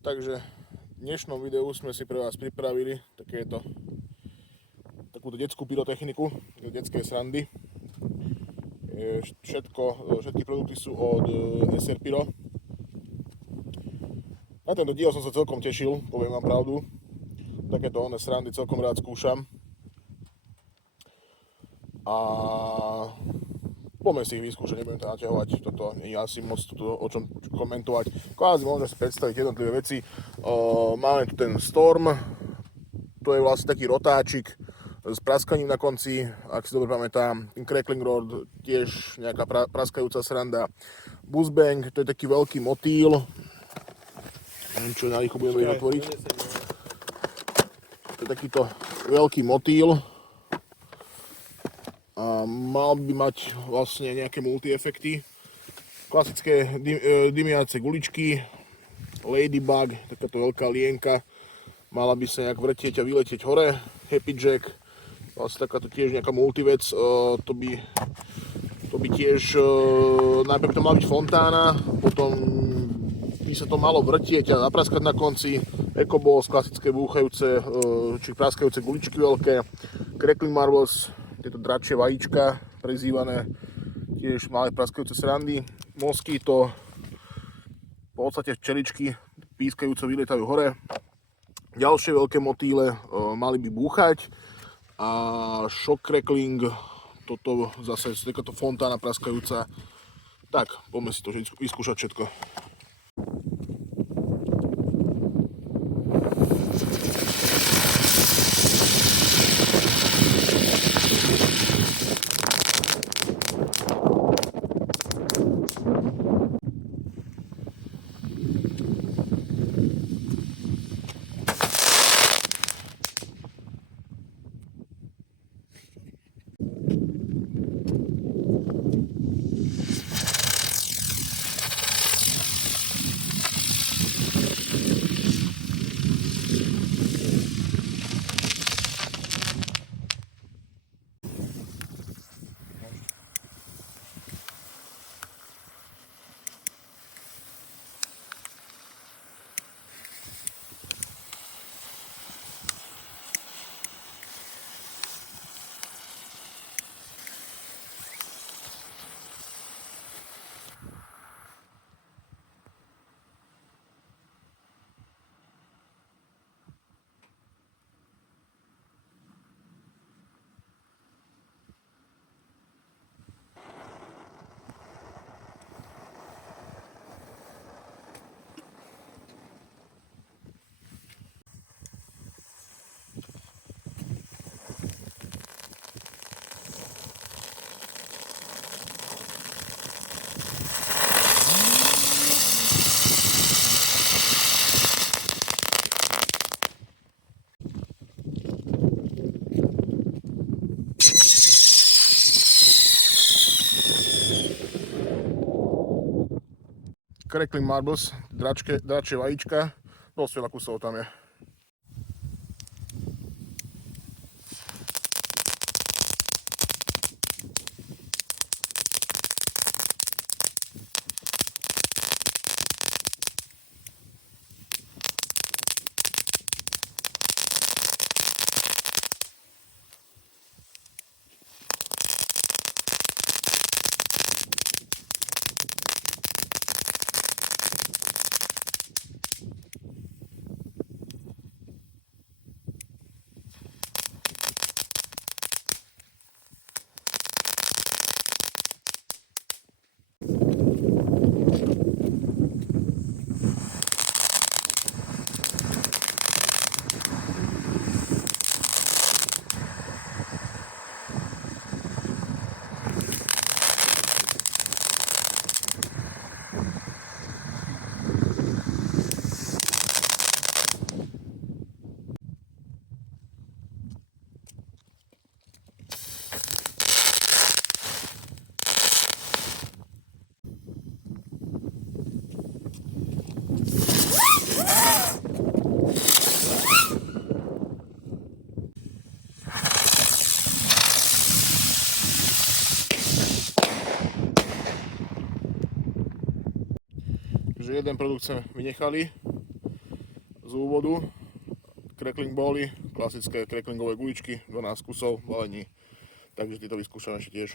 Takže v dnešnom videu sme si pre vás pripravili takúto detskú pyrotechniku, detské srandy. Všetky produkty sú od SR Pyro. Na tento diel som sa celkom tešil, poviem vám pravdu. Takéto srandy celkom rád skúšam. A poďme si ich vyskúšať, nebudem to naťahovať, toto nie je asi moc o čom komentovať. Kvázi môžeme si predstaviť jednotlivé veci. Máme tu ten Storm, to je vlastne taký rotáčik s praskaním na konci, ak si dobre pamätám. Crackling Rod, tiež nejaká praskajúca sranda. Buzzbang, to je taký veľký motýl. Neviem, čo na rýchlo budeme ich otvoriť. To je takýto veľký motýl. A mal by mať vlastne nejaké multi-efekty. Klasické dymiace guličky, Ladybug, takáto veľká lienka, mala by sa nejak vrtieť a vyletieť hore, Happy Jack, vlastne takáto tiež nejaká multivec, to by tiež, najprv to mala byť fontána, potom by sa to malo vrtieť a zapraskať na konci, Ecoballs, klasické búchajúce, či praskajúce guličky veľké, Crackling Marbles, tieto dračie vajíčka, prezývané, tiež malé praskajúce srandy, Mosquito, v podstate včeličky pískajúco vylietajú hore, ďalšie veľké motýle mali by búchať a Shock Crackling, toto zase je takáto fontána praskajúca. Tak, poďme si to vyskúšať všetko. Crackling Marbles, dračie vajíčka, dosť veľa kusov tam je. Takže jeden produkt sme vynechali, z úvodu. Crackling bally, klasické cracklingové guličky, 12 kusov balení. Takže tieto vyskúšame ešte tiež.